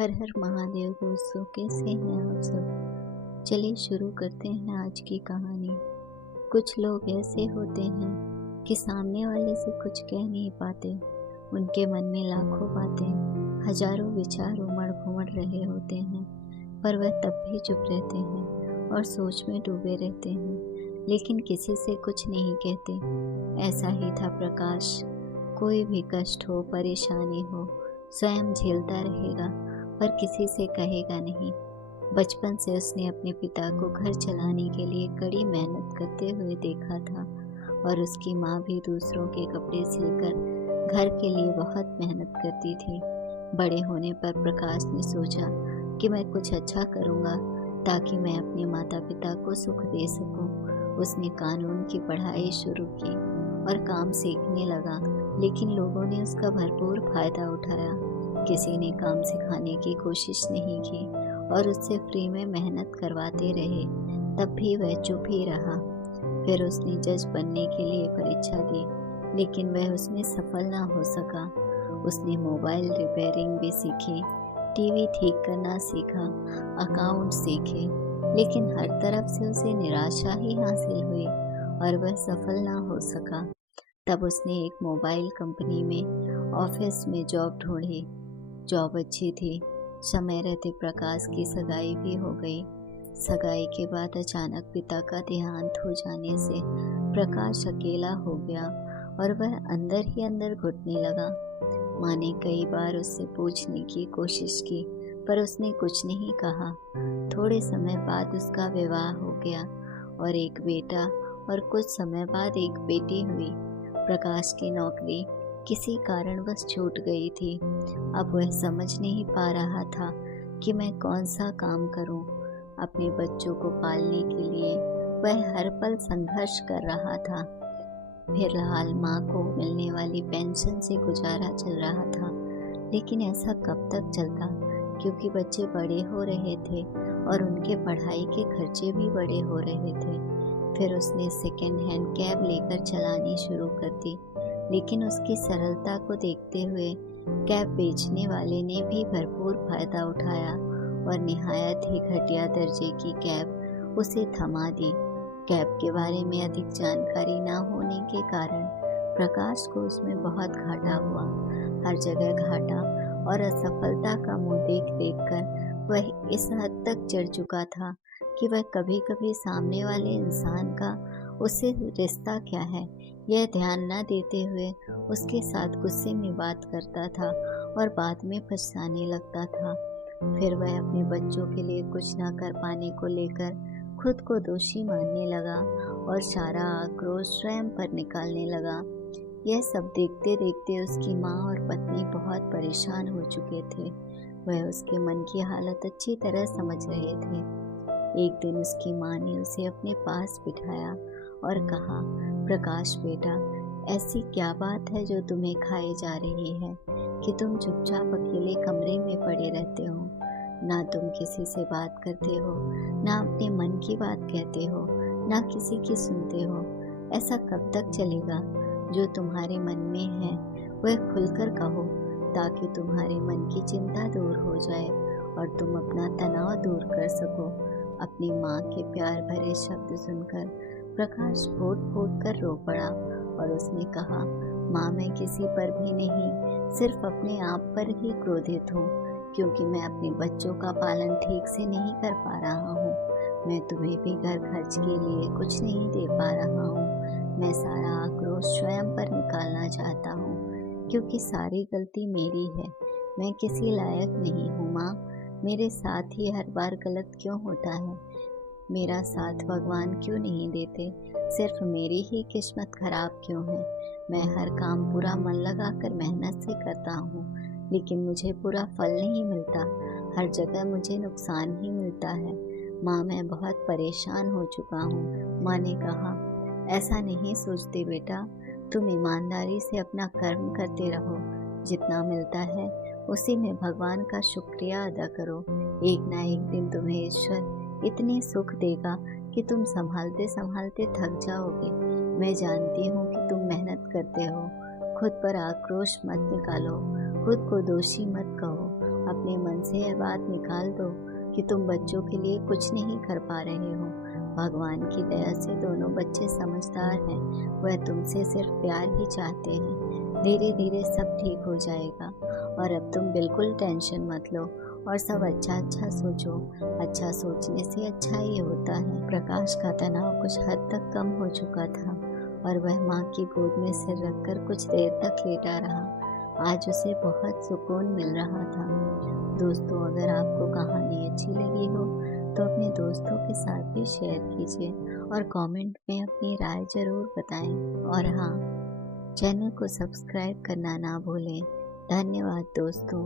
हर हर महादेव दोस्तों, कैसे हैं आप सब। चलिए शुरू करते हैं आज की कहानी। कुछ लोग ऐसे होते हैं कि सामने वाले से कुछ कह नहीं पाते। उनके मन में लाखों बातें, हजारों विचार उमड़ घुमड़ रहे होते हैं, पर वह तब भी चुप रहते हैं और सोच में डूबे रहते हैं, लेकिन किसी से कुछ नहीं कहते। ऐसा ही था प्रकाश। कोई भी कष्ट हो, परेशानी हो, स्वयं झेलता रहेगा, पर किसी से कहेगा नहीं। बचपन से उसने अपने पिता को घर चलाने के लिए कड़ी मेहनत करते हुए देखा था, और उसकी माँ भी दूसरों के कपड़े सिलकर घर के लिए बहुत मेहनत करती थी। बड़े होने पर प्रकाश ने सोचा कि मैं कुछ अच्छा करूँगा ताकि मैं अपने माता पिता को सुख दे सकूँ। उसने कानून की पढ़ाई शुरू की और काम सीखने लगा, लेकिन लोगों ने उसका भरपूर फायदा उठाया। किसी ने काम सिखाने की कोशिश नहीं की और उससे फ्री में मेहनत करवाते रहे, तब भी वह चुप ही रहा। फिर उसने जज बनने के लिए परीक्षा दी, लेकिन वह उसमें सफल ना हो सका। उसने मोबाइल रिपेयरिंग भी सीखी, टीवी ठीक करना सीखा, अकाउंट सीखे, लेकिन हर तरफ से उसे निराशा ही हासिल हुई और वह सफल ना हो सका। तब उसने एक मोबाइल कंपनी में ऑफिस में जॉब ढूंढी। जॉब अच्छी थी। समय रहते प्रकाश की सगाई भी हो गई। सगाई के बाद अचानक पिता का देहांत हो जाने से प्रकाश अकेला हो गया और वह अंदर ही अंदर घुटने लगा। माँ ने कई बार उससे पूछने की कोशिश की, पर उसने कुछ नहीं कहा। थोड़े समय बाद उसका विवाह हो गया और एक बेटा और कुछ समय बाद एक बेटी हुई। प्रकाश की नौकरी किसी कारणवश छूट गई थी। अब वह समझ नहीं पा रहा था कि मैं कौन सा काम करूं। अपने बच्चों को पालने के लिए वह हर पल संघर्ष कर रहा था। फिलहाल माँ को मिलने वाली पेंशन से गुजारा चल रहा था, लेकिन ऐसा कब तक चलता, क्योंकि बच्चे बड़े हो रहे थे और उनके पढ़ाई के खर्चे भी बड़े हो रहे थे। फिर उसने सेकेंड हैंड कैब लेकर चलानी शुरू कर दी, लेकिन उसकी सरलता को देखते हुए कैब बेचने वाले ने भी भरपूर फायदा उठाया और निहायत ही घटिया दर्जे की कैब उसे थमा दी। कैब के बारे में अधिक जानकारी न होने के कारण प्रकाश को उसमें बहुत घाटा हुआ। हर जगह घाटा और असफलता का मुंह देख देख कर वह इस हद तक चढ़ चुका था कि वह कभी कभी सामने वाले इंसान का उससे रिश्ता क्या है यह ध्यान न देते हुए उसके साथ गुस्से में बात करता था और बाद में पछताने लगता था। फिर वह अपने बच्चों के लिए कुछ न कर पाने को लेकर खुद को दोषी मानने लगा और सारा आक्रोश स्वयं पर निकालने लगा। यह सब देखते देखते उसकी माँ और पत्नी बहुत परेशान हो चुके थे। वह उसके मन की हालत अच्छी तरह समझ रहे थे। एक दिन उसकी माँ ने उसे अपने पास बिठाया और कहा, प्रकाश बेटा, ऐसी क्या बात है जो तुम्हें खाए जा रही है कि तुम चुपचाप अकेले कमरे में पड़े रहते हो। ना तुम किसी से बात करते हो, ना अपने मन की बात कहते हो, ना किसी की सुनते हो। ऐसा कब तक चलेगा? जो तुम्हारे मन में है वह खुलकर कहो, ताकि तुम्हारे मन की चिंता दूर हो जाए और तुम अपना तनाव दूर कर सको। अपनी माँ के प्यार भरे शब्द सुनकर प्रकाश फूट फूट कर रो पड़ा और उसने कहा, माँ, मैं किसी पर भी नहीं, सिर्फ अपने आप पर ही क्रोधित हूँ, क्योंकि मैं अपने बच्चों का पालन ठीक से नहीं कर पा रहा हूँ। मैं तुम्हें भी घर खर्च के लिए कुछ नहीं दे पा रहा हूँ। मैं सारा आक्रोश स्वयं पर निकालना चाहता हूँ, क्योंकि सारी गलती मेरी है। मैं किसी लायक नहीं हूँ माँ। मेरे साथ ही हर बार गलत क्यों होता है? मेरा साथ भगवान क्यों नहीं देते? सिर्फ मेरी ही किस्मत खराब क्यों है? मैं हर काम पूरा मन लगाकर मेहनत से करता हूँ, लेकिन मुझे पूरा फल नहीं मिलता। हर जगह मुझे नुकसान ही मिलता है। माँ, मैं बहुत परेशान हो चुका हूँ। माँ ने कहा, ऐसा नहीं सोचते बेटा, तुम ईमानदारी से अपना कर्म करते रहो। जितना मिलता है उसी में भगवान का शुक्रिया अदा करो। एक ना एक दिन तुम्हें ईश्वर इतनी सुख देगा कि तुम संभालते संभालते थक जाओगे। मैं जानती हूँ कि तुम मेहनत करते हो। खुद पर आक्रोश मत निकालो, खुद को दोषी मत कहो अपने मन से यह बात निकाल दो कि तुम बच्चों के लिए कुछ नहीं कर पा रहे हो। भगवान की दया से दोनों बच्चे समझदार हैं, वह तुमसे सिर्फ प्यार ही चाहते हैं। धीरे धीरे सब ठीक हो जाएगा और अब तुम बिल्कुल टेंशन मत लो और सब अच्छा अच्छा सोचो। अच्छा सोचने से अच्छा ही होता है। प्रकाश का तनाव कुछ हद तक कम हो चुका था और वह माँ की गोद में सिर रखकर कुछ देर तक लेटा रहा। आज उसे बहुत सुकून मिल रहा था। दोस्तों, अगर आपको कहानी अच्छी लगी हो तो अपने दोस्तों के साथ भी शेयर कीजिए और कमेंट में अपनी राय जरूर बताएं। और हाँ, चैनल को सब्सक्राइब करना ना भूलें। धन्यवाद दोस्तों।